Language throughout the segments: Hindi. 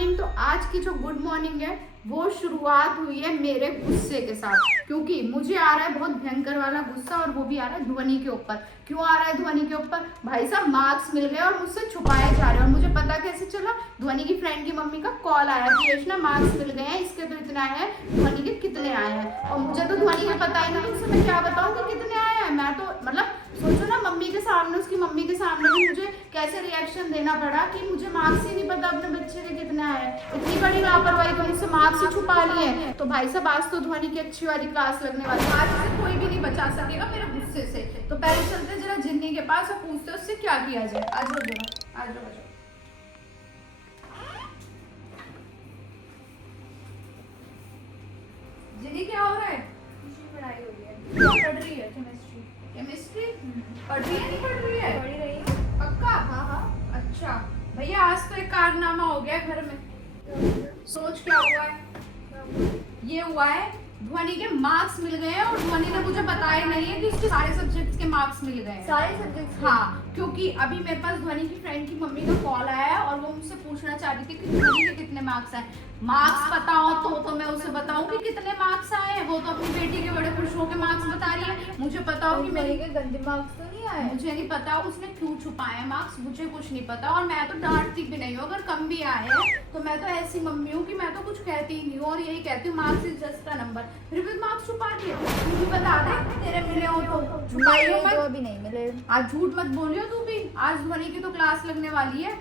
मॉर्निंग। तो आज की जो गुड मॉर्निंग है वो शुरुआत हुई है मेरे गुस्से के साथ, क्योंकि मुझे आ रहा है बहुत भयंकर वाला गुस्सा और वो भी आ रहा है ध्वनि के ऊपर। क्यों आ रहा है ध्वनि के ऊपर? भाई साहब मार्क्स मिल गए और मुझसे छुपाए जा रहे हैं। और मुझे पता कैसे चला? ध्वनि की फ्रेंड की मम्मी का कॉल आया कि यशना मार्क्स मिल गए हैं, इसके तो इतने आए हैं, ध्वनि के कितने आए हैं। और मुझे तो ध्वनि के पता ही नहीं, उससे मैं क्या बताऊँ कि कितने आए हैं। मैं तो मतलब सोचो ना, मम्मी के सामने, उसकी मम्मी के सामने भी मुझे कैसे रिएक्शन देना पड़ा कि मुझे मार्क्स ही नहीं पता अपने बच्चे के कितने आए हैं। इतनी बड़ी लापरवाही तो मुझसे मार्क्स ही छुपा लिए हैं। तो भाई साहब आज तो ध्वनि की अच्छी वाली क्लास लगने वाली है, आज से कोई भी नहीं बचा सकेगा मेरे गुस्से से। तो पहले चलते जरा जिन्नी के पास और पूछते उससे क्या किया जाए। आ जाओ जरा, आ जाओ आ जाओ। जिन्नी क्या हो रहा है? पढ़ाई हो रही है। क्या पढ़ रही है? केमिस्ट्री। केमिस्ट्री पढ़ रही है? नहीं पढ़ रही है? पढ़ रही है। पक्का? हाँ हाँ। अच्छा भैया, आज तो एक कारनामा हो गया घर में। सोच क्या हुआ है? ये हुआ है ध्वनि के मार्क्स मिल गए हैं और ध्वनि ने मुझे बताया नहीं है कि उसके सारे सब्जेक्ट्स के मार्क्स मिल गए हैं। सारे सब्जेक्ट्स? हाँ, क्योंकि अभी मेरे पास ध्वनि की फ्रेंड की मम्मी का कॉल आया है और वो मुझसे पूछना चाह रही थी कि ध्वनि के कितने मार्क्स आए। मार्क्स पता हो तो मैं उसे बताऊं कि कितने मार्क्स आए हैं। वो तो अपनी बेटी के बड़े खुश होकर मार्क्स बता रही है। मुझे पता हो कि मेरे के गंदे मार्क्स तो नहीं आए। मुझे नहीं पता उसने क्यों छुपाए मार्क्स, मुझे कुछ नहीं पता। और मैं तो डांटती भी नहीं हूँ अगर कम भी आए हैं, तो मैं तो ऐसी मम्मी हूँ कि मैं तो कुछ कहती ही नहीं हूँ और यही कहती हूँ marks is just a number. फिर भी मार्क्स छुपा दिए। तू भी बता दे तेरे मिले हो तो छुपाइयो मत। अभी नहीं मिले। आज झूठ मत बोलियो तू भी। आज ध्वनि की तो क्लास लगने वाली है।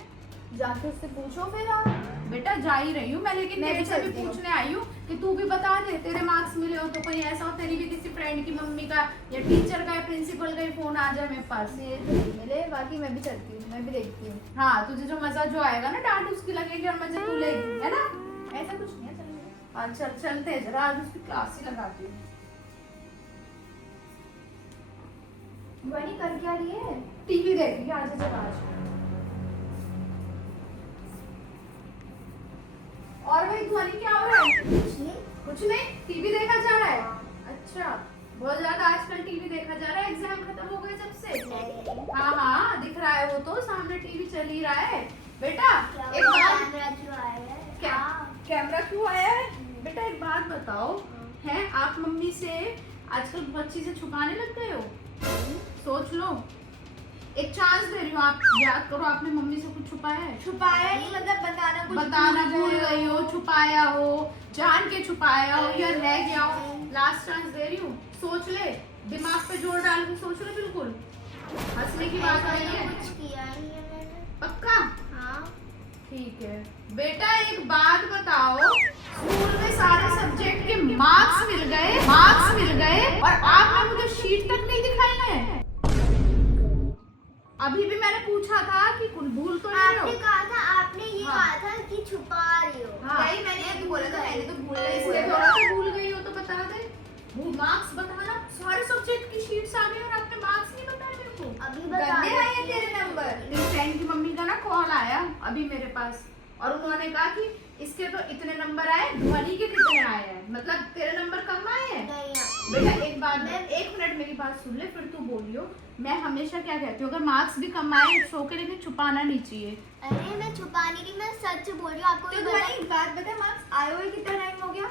जाके उससे पूछो फिर आप। बेटा जा ही रही हूँ मैं, लेकिन मैं तेरे भी से भी चलती हूँ। पूछने आई हूँ कि तू भी बता दे तेरे मार्क्स मिले हो तो। कोई ऐसा हो तेरी भी किसी फ्रेंड की मम्मी का या टीचर का या प्रिंसिपल का ही फोन आ जाए मेरे पास। मेरे तो नहीं मिले, बाकी मैं भी चलती हूँ, मैं भी देखती हूँ। हाँ, तुझे जो मजा जो आएगा ना, डांट उसकी लगेगी और मजे तू लेगी, है ना? ऐसा कुछ नहीं है। चल हाँ, चल चलते हैं जरा, आज उसकी क्लास ही लगाती हूँ। ध्वनि कर क्या रही है? टीवी देखेगी आज जरा आज। और भाई ध्वनि क्या हो रहा है? कुछ नहीं, टीवी देखा जा रहा है। अच्छा, बहुत ज्यादा आजकल टीवी देखा जा रहा है, एग्जाम खत्म हो गए जब से। हाँ हाँ, दिख रहा है वो तो, सामने टीवी चल ही रहा है। बेटा एक बात, क्या कैमरा क्यों आया है? बेटा एक बात बताओ, है आप मम्मी से आजकल बहुत चीजें छुपाने लग गए हो? सोच लो, एक चांस दे रही हूँ, आप याद करो आपने मम्मी से कुछ छुपाया है? छुपाया नहीं, मतलब बताना कुछ बताना भूल गई हो, छुपाया हो, जान के छुपाया हो या रह गया हो। लास्ट चांस दे रही हूँ, सोच ले, दिमाग पे जोर डाल के सोच ले। बिल्कुल हंसने की बात नहीं है। कुछ किया ही है मैंने। पक्का? हाँ। ठीक है बेटा, एक बात बताओ, स्कूल में सारे सब्जेक्ट के मार्क्स मिल गए और आपने मुझे शीट तक नहीं दिखाई है। अभी भी मैंने पूछा था कि कुछ भूल तो नहीं आपने हो। कहा था, आपने ये हाँ। कहा था कि छुपा रही हो। हाँ। यही मैंने भी बोला था, मैंने तो भूल गई। इसलिए थोड़ा सा भूल गई हो तो बता दे। वो मार्क्स बताना, सारे सब्जेक्ट की शीट्स आ गई और आपने मार्क्स नहीं बताए मेरे को। अभी बता गंदे आए हैं देती तेरे हूँ। नंबर। मेरी फ्रेंड की मम्मी का ना कॉल आया अभी मेरे पास और उन्होंने कहा कि इसके तो इतने नंबर आए, ध्वनि के कितने आए हैं, मतलब तेरे नंबर कम आए हैं। नहीं बेटा एक बात, एक मिनट मेरी बात सुन ले फिर तू बोलियो। मैं हमेशा क्या कहती हूँ, अगर मार्क्स भी कम आए सो के, लेकिन छुपाना नहीं चाहिए। अरे मैं छुपाने की, मैं सच बोल रही हूँ आपको। तो तुम्हारी एक बात बता, मार्क्स आए हुए कितना टाइम हो गया?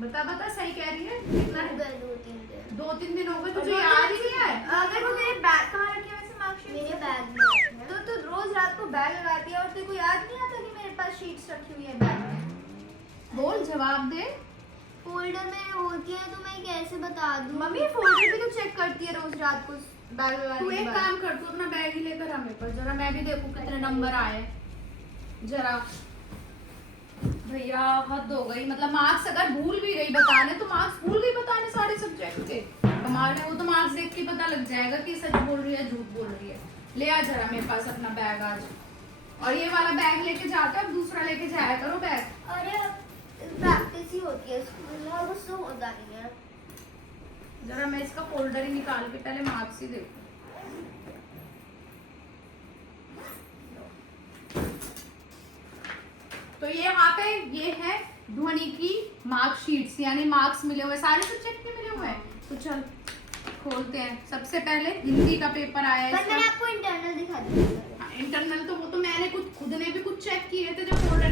बता बता, सही कह रही है। कितना है? 2-3 दिन। 2-3 दिन हो गए, तुझे याद ही नहीं है? अगर वो तेरे बैग कहाँ रखे वैसे मार्कशीट? मेरे बैग में। तो तू रोज रात को बैग लगाती है और तेरे को याद नहीं आता कि मेरे पास शीट्स रखी हुई है बैग में? बोल, जवाब दे। फोल्डर में होती है तो मैं कैसे बता दूँ? मम्मी फोल्डर भी तो चेक करती है रोज रात को बैग लगाने तू के एक बाद। काम कर, तू अपना बैग ही लेकर आ मेरे पास, जरा मैं भी देखूं कितने नंबर आए जरा। भैया हद हो गई, मतलब मार्क्स अगर भूल भी गई बताने तो मार्क्स भूल गई बताने सारे सब्जेक्ट के। हमारे वो तो मार्क्स देख के पता लग जाएगा कि सच बोल रही है झूठ बोल रही है। ले आ जरा मेरे पास अपना बैग आज, और ये वाला बैग लेके जाते हो, अब दूसरा लेके जाया करो बैग। अरे प्रैक्टिस ही होती है स्कूल में, गुस्सा होता नहीं है। जरा मैं इसका फोल्डर ही निकाल के पहले मार्क्स ही देखूं। तो ये यहाँ पे ये है ध्वनि की मार्कशीट्स, यानी मार्क्स मिले हुए, सारे सब्जेक्ट के मिले हुए हैं। तो चल खोलते हैं। सबसे पहले हिंदी का पेपर आया है पर मैंने इसका। आपको इंटरनल दिखा दिया। इंटरनल तो वो तो मैंने खुद ने भी कुछ चेक किए थे जब फोल्डर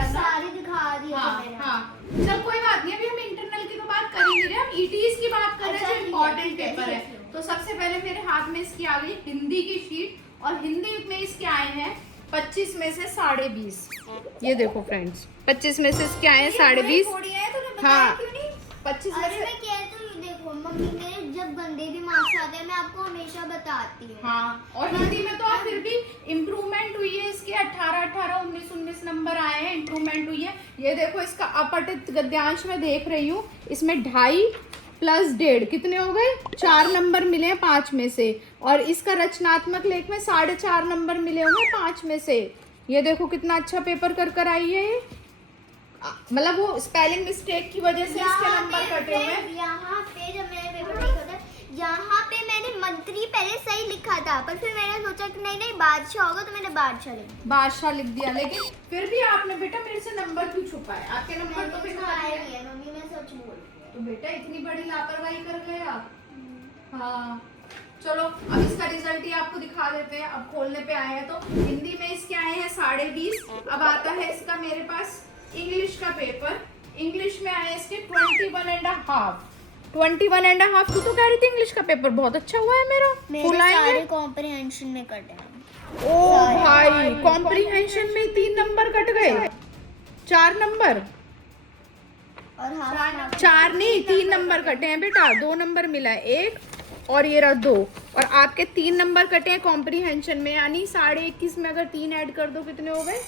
लिया था। सारे दिखा दिए थे हाँ मैंने। हाँ, चल कोई बात नहीं, अभी हम इंटरनल की तो बात कर ही नहीं रहे, हम ईटीज की बात कर रहे अच्छा, हैं, ठीक है, इम्पोर्टेंट ठीक है, पेपर है। ठीक है। तो सबसे पहले मेरे हाथ में इसकी आ गई हिंदी की शीट, और हिंदी में इसके आए हैं 25 में से 20.5। ये देखो फ्रेंड्स, 25 में से इसके आए हैं 20.5। थोड़ी है, तूने बताया हाँ। क्यों नहीं? 25 में अरे से, मैं कह तो रही हूँ, देखो मम्मी मेरे जब गंदे भी मार्क्स आते हैं मैं आपको हमेशा बताती हूँ। हाँ, और हिंदी में तो आप फिर भी इम्प्रूवमेंट हुई है, इसके 18, 19 नंबर आए हैं, इम्प्रूवमेंट हुई है। ये देखो इसका अपठित गद्यांश में देख रही हूँ, इसमें 2.5 + 1.5 कितने हो गए, 4 नंबर मिले हैं 5 में से। और इसका रचनात्मक लेख में 4.5 नंबर मिले होंगे 5 में से। ये देखो कितना अच्छा पेपर कर आई है ये, मतलब वो स्पेलिंग मिस्टेक की वजह से इसके नंबर कटे हुए हैं। यहाँ पे जब मैंने पेपर देखा था, यहाँ पे मैंने मंत्री पहले सही लिखा था, पर फिर मैंने सोचा कि नहीं नहीं बादशाह होगा, तो मैंने बादशाह लिख दिया, लेकिन फिर भी आपने बेटा मेरे से नंबर क्यों छुपाए? आपके नंबर तो दिया। बेटा आए नहीं है मम्मी, मैं सच बोल रही हूँ। तो बेटा इतनी बड़ी लापरवाही कर गए आप। हाँ चलो, अब इसका रिजल्ट ही आपको दिखा देते हैं। अब खोलने पे आए हैं तो हिंदी में इसके आए हैं 20.5। अब आता है इसका मेरे पास इंग्लिश का पेपर। इंग्लिश में आए इसके 21.5। 21.5। तू तो कह रही थी इंग्लिश का पेपर बहुत अच्छा हुआ है मेरा, मेरे सारे कॉम्प्रिहेंशन में कटे हैं। ओ भाई, कॉम्प्रिहेंशन में 3 नंबर कट गए, 4 नंबर, और हाँ 4 नहीं 3 नंबर कटे हैं बेटा, 2 नंबर मिला है, 1 और ये रहा 2, और आपके 3 नंबर कटे हैं कॉम्प्रिहेंशन में, यानी 21.5 में अगर 3 ऐड कर दो कितने हो गए,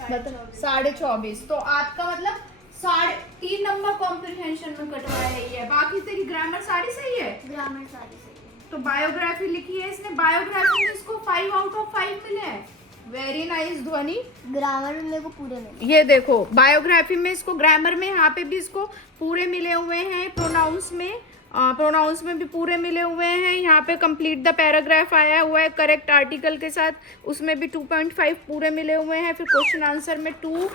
24.5। तो आपका मतलब 3.5 नंबर कॉम्प्रिहेंशन में कटवाया है। बाकी तेरी ग्रामर सारी सही है, ग्रामर सारी सही है। तो बायोग्राफी लिखी है इसने, बायोग्राफी में इसको 5/5 मिले हैं। वेरी नाइस ध्वनि। ग्रामर में मेरे को पूरे मिले। ये देखो बायोग्राफी में इसको, ग्रामर में यहाँ पे भी इसको पूरे मिले हुए हैं, प्रोनाउंस में भी पूरे मिले हुए हैं। यहाँ पे कंप्लीट द पैराग्राफ आया हुआ है करेक्ट आर्टिकल के साथ, उसमें भी 2.5 पूरे मिले हुए हैं। फिर क्वेश्चन आंसर में 2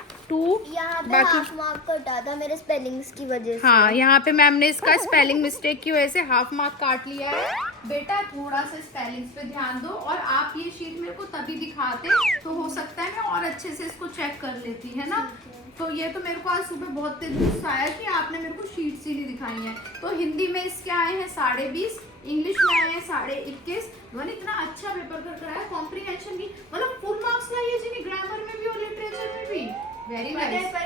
यहाँ पे बाकी हाफ मार्क कटा था मेरे स्पेलिंग्स की वजह से। हाँ, यहाँ पे मैम ने इसका स्पेलिंग मिस्टेक की वजह से हाफ मार्क काट लिया है। बेटा थोड़ा सा स्पेलिंग्स पे ध्यान दो, और आप ये शीट मेरे को तभी दिखाते तो हो सकता है मैं और अच्छे से इसको चेक कर लेती, है ना। तो ये तो मेरे को आज सुबह बहुत तेज गुस्सा आया कि आपने मेरे को शीट सीधी दिखाई है। तो हिंदी में इसके आए हैं 20.5, इंग्लिश में आए हैं 21.5। मैंने इतना अच्छा पेपर कर आया, कॉम्प्रिहेंशन की मतलब फुल मार्क्स लाइए जी, ग्रामर में भी और लिटरेचर में भी। Very nice. पर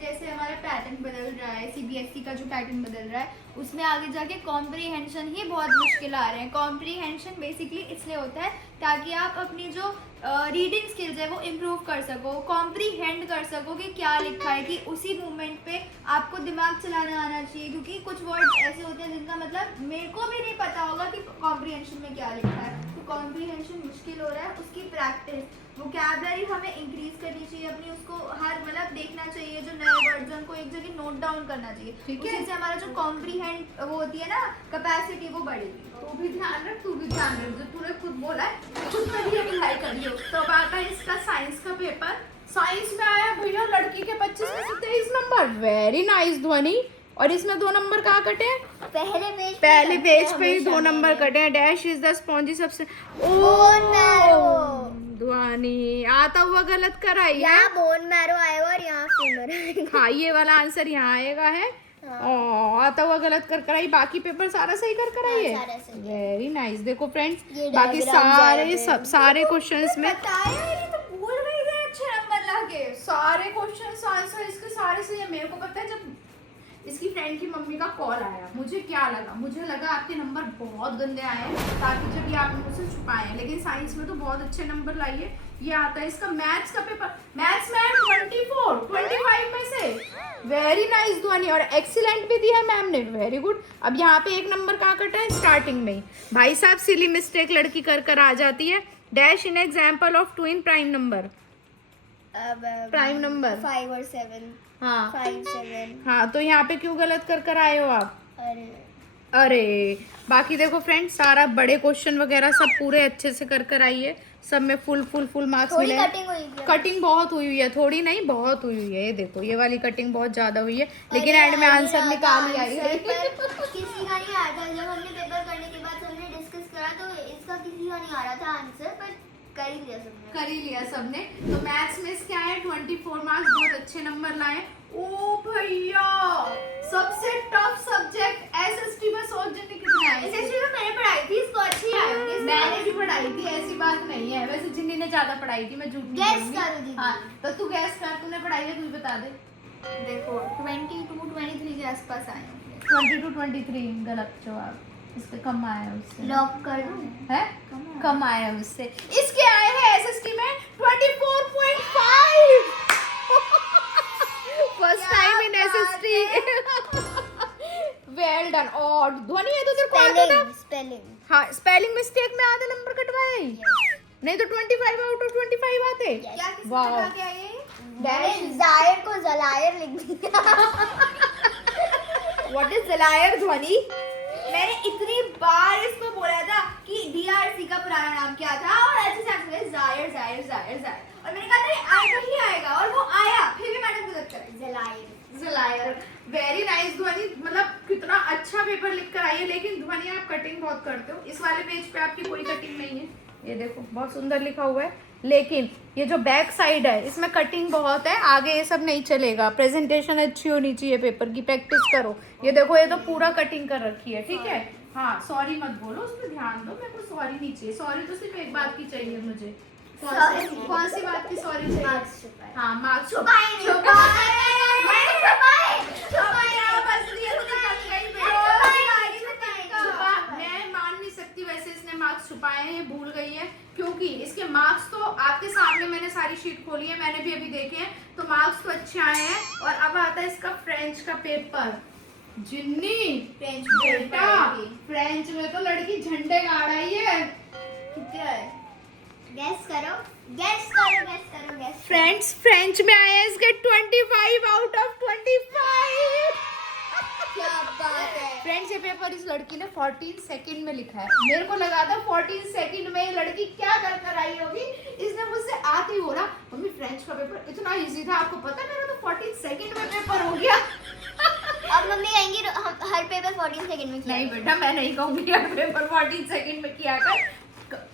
जैसे हमारा पैटर्न बदल रहा है, सीबीएसई का जो पैटर्न बदल रहा है, उसमें आगे जाके कॉम्प्रिहेंशन ही बहुत मुश्किल आ रहे हैं। कॉम्प्रिहेंशन बेसिकली इसलिए होता है ताकि आप अपनी जो रीडिंग स्किल्स है वो इम्प्रूव कर सको, कॉम्प्रीहेंड कर सको कि क्या लिखा है, कि उसी मूवमेंट पे आपको दिमाग चलाना आना चाहिए। क्योंकि कुछ वर्ड ऐसे होते हैं जिनका मतलब मेरे को भी नहीं पता होगा कि कॉम्प्रिहेंशन में क्या लिखा है। तो कॉम्प्रिहेंशन मुश्किल हो रहा है, उसकी प्रैक्टिस, वोकैबुलरी हमें इंक्रीज करनी चाहिए अपनी, उसको हर मतलब देखना चाहिए जो नए वर्ड्स उनको एक जगह नोट डाउन करना चाहिए। ठीक है। उसी से हमारा जो कॉम्प्रीहेंड वो होती है ना कैपेसिटी, वो बढ़ेगी। तू भी ध्यान रख, जो तूने खुद बोला है खुद पर ही अप्लाई करियो। तो अब आता है इसका साइंस का पेपर। साइंस में आया भैया लड़की के 25 में से 23 नंबर। वेरी नाइस ध्वनि। और इसमें 2 नंबर कहाँ कटे हैं? पहले पेज पे ही 2 नंबर कटे हैं। डैश इज द स्पॉन्जी सबसे ध्वनि आता हुआ गलत कराई है। यहाँ बोन मैरो आएगा और यहाँ फीमर आएगा। हाँ, ये वाला आंसर यहाँ आएगा है। आता हुआ गलत कर आई, बाकी पेपर सारा सही कर आई है। Very nice. देखो फ्रेंड्स, बाकी सारे क्वेश्चंस में बताया, तो भूल गई थे अच्छे नंबर लाके। सारे क्वेश्चंस आंसर इसके सारे सही है। मेरे को पता है जब इसकी फ्रेंड की मम्मी का कॉल आया, मुझे क्या लगा, मुझे लगा आपके नंबर बहुत गंदे आए हैं ताकि जब ये आपने मुझसे छुपाए हैं, लेकिन साइंस में तो बहुत अच्छे नंबर लाइए। ये आता है इसका मैथ्स का पेपर। मैथ्स में 25 में से। वेरी नाइस ध्वनि। और एक्सीलेंट भी दिया है मैम ने, वेरी गुड। अब यहाँ पे 1 नंबर कहाँ कटा है? स्टार्टिंग में ही। भाई साहब सिली मिस्टेक लड़की कर आ जाती है। Dash in example of twin prime number. Prime number 5 और 7। हाँ 5 7। हाँ, तो यहाँ पे क्यों गलत कर आए हो आप? अरे बाकी देखो फ्रेंड्स, सारा बड़े क्वेश्चन वगैरह सब पूरे अच्छे से कर आइए। सब में फुल मार्क्स मिले हैं। कटिंग बहुत हुई है, थोड़ी नहीं बहुत हुई है। ये देखो, ये वाली कटिंग बहुत ज्यादा हुई है, लेकिन एंड में आंसर निकाल ही आई है। किसी का नहीं आया था। जब हमने पेपर करने के बाद हमने डिस्कस करा तो इसका किसी का नहीं आ रहा था आंसर, पर कर ही लिया सबने। कर ही लिया सबने। तो मैथ्स में इसके आए 24 मार्क्स, नंबर लाए। ओ भैया सबसे टफ सब्जेक्ट एसएसटी में सोच जिन्नी कितने आए। एसएसटी में मैंने पढ़ाई थी, इसको अच्छी आई होंगी। मैंने भी पढ़ाई थी, ऐसी बात नहीं है। वैसे जिन्नी ने ज्यादा पढ़ाई थी, मैं झूठ नहीं Guess बोलूंगी। करो दीदी। हाँ तो तू गैस कर, तूने पढ़ाई है, तू ही बता दे। देखो 22-23 के आसपास आए होंगे। 22-23 गलत जवाब, इसके कम आया है उससे। लॉक कर दो। है कम आया है उससे। इसके आए हैं एसएसटी में 24.5। First time in SST. Well done. और ध्वनि है तो तेरे को आता था? स्पेलिंग हाँ स्पेलिंग मिस्टेक में आधे नंबर कटवाए। नहीं तो 25 आउट ऑफ 25 आते। क्या किसने वाह। कहा क्या ये? मैंने जायर को जलायर लिख दिया। व्हाट इज जलायर ध्वनि? मैंने इतनी बार इसको बोला था कि डीआरसी का पुराना नाम क्या था और अच्छे से आंसर जायर जायर जायर जायर, और मैंने कहा था ये आएगा ही आएगा, और वो आया। फिर भी मैडम गलत कर जलायर। जलायर। वेरी नाइस ध्वनि, मतलब कितना अच्छा पेपर लिख कर आई है। लेकिन ध्वनि आप कटिंग बहुत करते हो। इस वाले पेज पे आपकी कोई कटिंग नहीं है। ये देखो बहुत सुंदर लिखा हुआ है, लेकिन ये जो बैक साइड है इसमें कटिंग बहुत है। आगे ये सब नहीं चलेगा। प्रेजेंटेशन अच्छी होनी चाहिए, पेपर की प्रैक्टिस करो। ये देखो ये तो पूरा कटिंग कर रखी है, ठीक है। हाँ सॉरी मत बोलो, उस पर ध्यान दो। मेरे को सॉरी नहीं चाहिए। सॉरी तो सिर्फ एक बात की चाहिए मुझे। कौन सी बात की सॉरी चाहिए? मार्क्स छुपाए। हाँ मार्क्स मैं मान नहीं सकती। वैसे इसने मार्क्स छुपाए हैं, ये भूल गई है, क्योंकि इसके मार्क्स तो आपके सामने मैंने सारी शीट खोली है, मैंने भी अभी देखे हैं, तो मार्क्स तो अच्छे आए हैं। और अब आता है इसका फ्रेंच का पेपर। जिन्नी बेटा फ्रेंच में तो लड़की झंडे गाड़ आई है। कितने आए? गैस करो, गैस करो, गैस करो, गैस। फ्रेंच में आया है इसके 25 आउट ऑफ 25। क्या बात है। फ्रेंड्स ये पेपर इस लड़की ने 14 सेकंड में लिखा है। मेरे को लगा था 14 सेकंड में ये लड़की क्या कर कर आई होगी। इसने मुझसे आते ही बोला मम्मी फ्रेंच का पेपर इतना इजी था, आपको पता है मेरा तो 14 सेकंड में पेपर हो गया। अब मम्मी कहेंगी हर पेपर 14 सेकंड में किया। नहीं बेटा मैं नहीं कहूंगी यार पेपर 14 सेकंड में किया कर।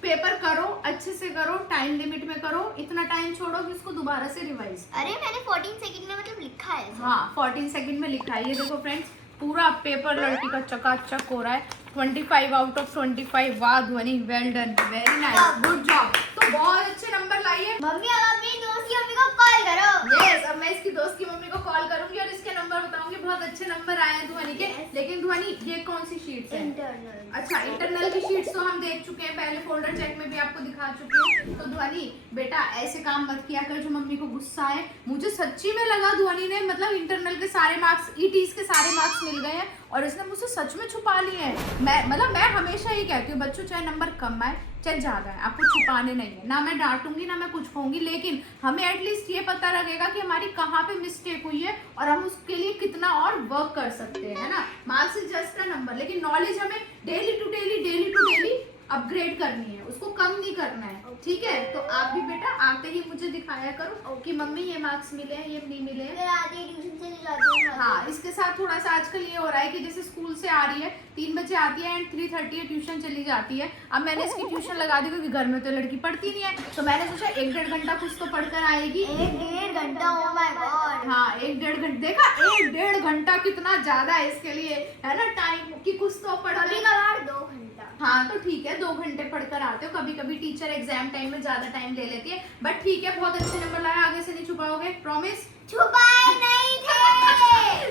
पेपर करो, अच्छे से करो, टाइम लिमिट में करो। इतना टाइम छोड़ो कि उसको दोबारा से रिवाइज। अरे मैंने 14 सेकंड में मतलब लिखा है। हाँ 14 सेकंड में लिखा है। ये देखो फ्रेंड्स पूरा पेपर लड़की का चकाचक हो रहा है। 25 आउट ऑफ 25। वाह ध्वनि, well done, very nice, good job. तो बहुत अच्छे नंबर लाई है। मम्मी अब अपनी दोस्त की मम्मी को कॉल करो। यस अब मैं इसकी दोस्त की मम्मी को कॉल करूंगी और इसके नंबर बताऊंगी। बहुत अच्छे नंबर आए हैं ध्वनि के। लेकिन ध्वनि ये कौन सी शीट्स है? इंटरनल। अच्छा इंटरनल की शीट्स तो हम देख चुके हैं, पहले फोल्डर चेक में भी आपको दिखा चुकी हूँ। तो ध्वनि बेटा ऐसे काम मत किया कर जो मम्मी को गुस्सा है। मुझे सच्ची में लगा ध्वनि ने मतलब इंटरनल के सारे मार्क्स, ईटीज के सारे मार्क्स मिल गए हैं और इसने मुझसे सच में छुपा लिए हैं। मैं हमेशा ही कहती हूँ बच्चों चाहे नंबर कम आए चाहे ज्यादा है, आपको छुपाने नहीं है। ना मैं डांटूंगी ना मैं कुछ कहूंगी, लेकिन हमें एटलीस्ट ये पता लगेगा कि हमारी कहाँ पे मिस्टेक हुई है और हम उसके लिए कितना और वर्क कर सकते हैं, है ना। Marks is just a number, लेकिन नॉलेज हमें डेली टू डेली अपग्रेड करनी है, उसको कम नहीं करना है। ठीक है तो आप भी बेटा आते ही मुझे दिखाया करो कि मम्मी ये मार्क्स मिले हैं, ये नहीं मिले हैं। फिर आधी ट्यूशन चली जाती हूँ। हाँ इसके साथ थोड़ा सा आजकल ये हो रहा है कि जैसे स्कूल से आ रही है 3 बजे आती है एंड 3:30 ट्यूशन चली जाती है। अब मैंने इसकी ट्यूशन लगा दी क्योंकि घर में तो लड़की पढ़ती नहीं है, तो मैंने सोचा 1-1.5 घंटा कुछ तो पढ़कर आएगी। 1-1.5 घंटा। Oh my God. हाँ 1-1.5 घंटा। देखा 1-1.5 घंटा कितना ज्यादा है इसके लिए, है ना, टाइम कि कुछ तो पढ़। कभी कभार 2 घंटा। हाँ तो ठीक है 2 घंटे पढ़कर आते हो। कभी कभी टीचर एग्जाम टाइम में ज्यादा टाइम ले लेती है, बट ठीक है बहुत अच्छे नंबर लाए। आगे से नहीं छुपाओगे, प्रॉमिस? छुपाए नहीं थे।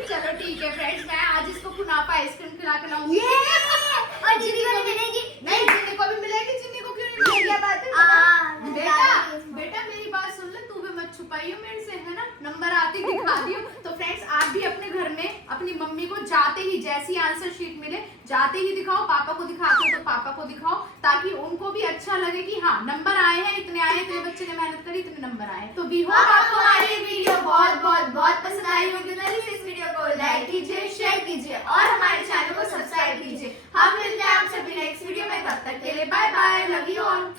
चलो ठीक है फ्रेंड्स, मैं आज इसको कुनाफा आइसक्रीम खिला के लाऊंगी। और जिन्नी को भी मिलेगी। नहीं जिन्नी को भी मिलेगी। जिन्नी को क्यों नहीं मिलेगी? बात है बेटा मेरी बात सुन ले, तू भी मत छुपाइयो मेरे से, है ना। नंबर आते ही दिखा दियो। तो फ्रेंड्स आप भी अपने घर में अपनी मम्मी को जाते ही जैसी आंसर शीट मिले जाते ही दिखाओ। पापा को दिखाते हो तो पापा को दिखाओ, ताकि उनको भी अच्छा लगे कि हाँ नंबर आए हैं, इतने आए हैं, तो ये बच्चे ने मेहनत करी, इतने नंबर आए। तो वी होप आपको हमारी ये वीडियो बहुत पसंद आई होगी। तो इस वीडियो को लाइक कीजिए, शेयर कीजिए और हमारे चैनल को सब्सक्राइब कीजिए। हम मिलते हैं आप सभी नेक्स्ट वीडियो में, तब तक के लिए bye bye, love you all.